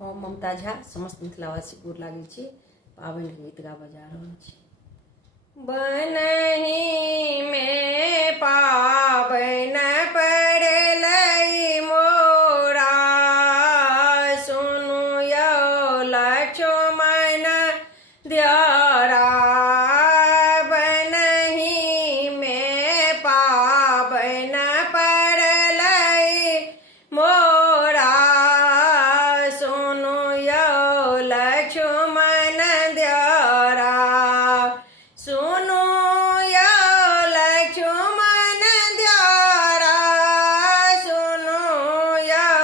हम ममता झा समस्त मिथिलावासी गोर लागै छी। पाबनि के गीत गाबऽ जा रहल छी। बनहि में पाबनि पड़लै मोरा, सुनु यौ लक्ष्मण दियरा। बनहि में पाबनि पड़लै मोरा, सुनु यौ लक्ष्मण दियरा। सुनु यौ लक्ष्मण दियरा, सुनु यौ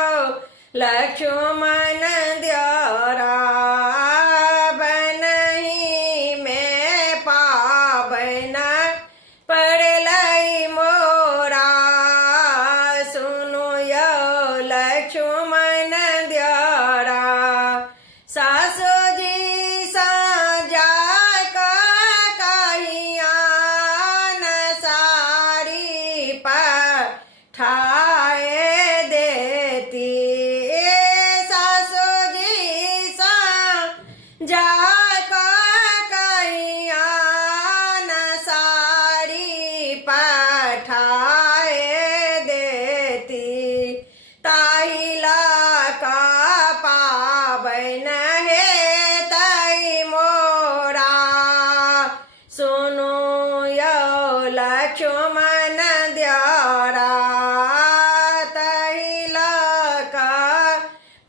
लक्ष्मण दियरा। बनहि में पाबनि पड़लै मोरा, सुनु यौ लक्ष्मण दियरा। सासुजी साजा कहिया न साड़ी पठाए देती। सासुजी साजा कहिया न साड़ी पठाए देती। ताहि लका पाबनि हेतै मोरा, सुनु यौ लक्ष्मण दियरा। ताहि लका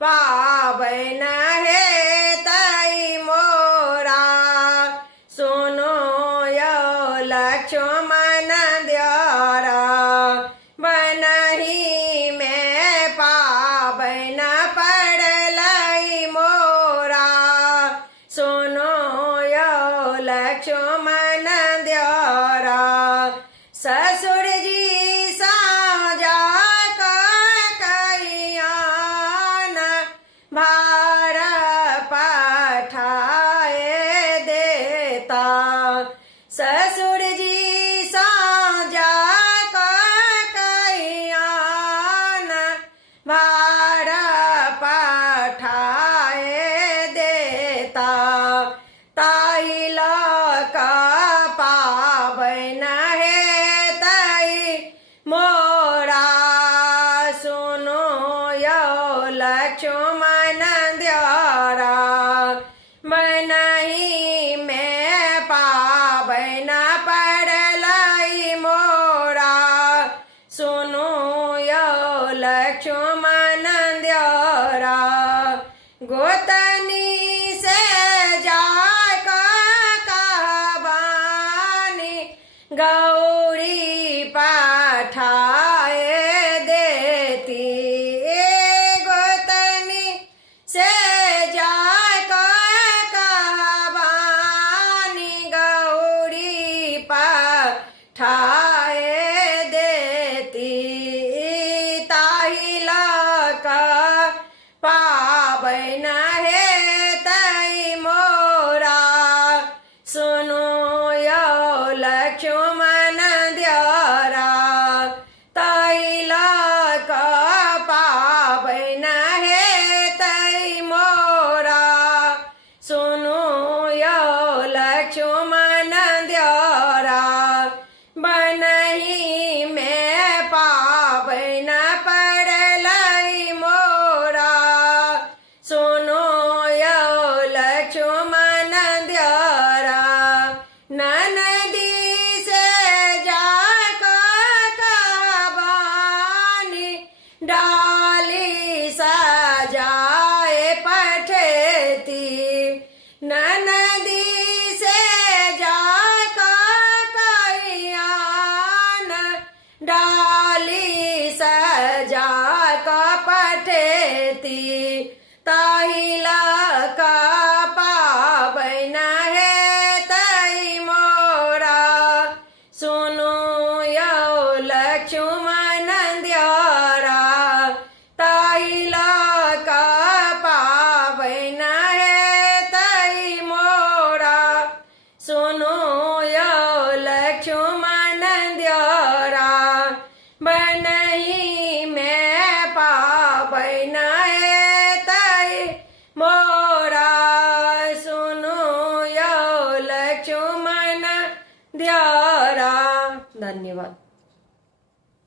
पाबनि हेतै मोरा, सुनु यौ लक्ष्मण दियरा। बनहि में पाबनि पड़लै मोरा, सुनु यौ लक्ष्मण दियरा। ससुर जी साजा कहिया न भार पठाए देता। ससुर जी साजा कहिया न भार पठाए देता। ताहि लका पाबनि हेतै मोरा, सुनु यौ लक्ष्मण दियरा। बनहि में पाबनि पड़लै मोरा, सुनु यौ लक्ष्मण दियरा। गोतनी से जाय कहबानी, गौरी पठाए देती। गोतनी से जाय कहबानी, गौरी पठाए देती। ताहि लका पाबनि हेतै मोरा, सुनु यौ लक्ष्मण दियरा। ताहि लका पाबनि हेतै मोरा, सुनु यौ लक्ष्मण दियरा। बनहि में पाबनि पड़लै मोरा, सुनु यौ लक्ष्मण दियरा। ननदी से जाय कहबानी, डाली सजाए पठेती। ननदी से जाय कहिया न डाली सजाय पठेती। ताहि लका पाबनि हेतै मोरा, सुनु यौ लक्ष्मण दियरा। ताहि लका पाबनि हेतै मोरा, सुनु यौ लक्ष्मण दियरा। बनहि में पाबनि हेतै दियारा। धन्यवाद।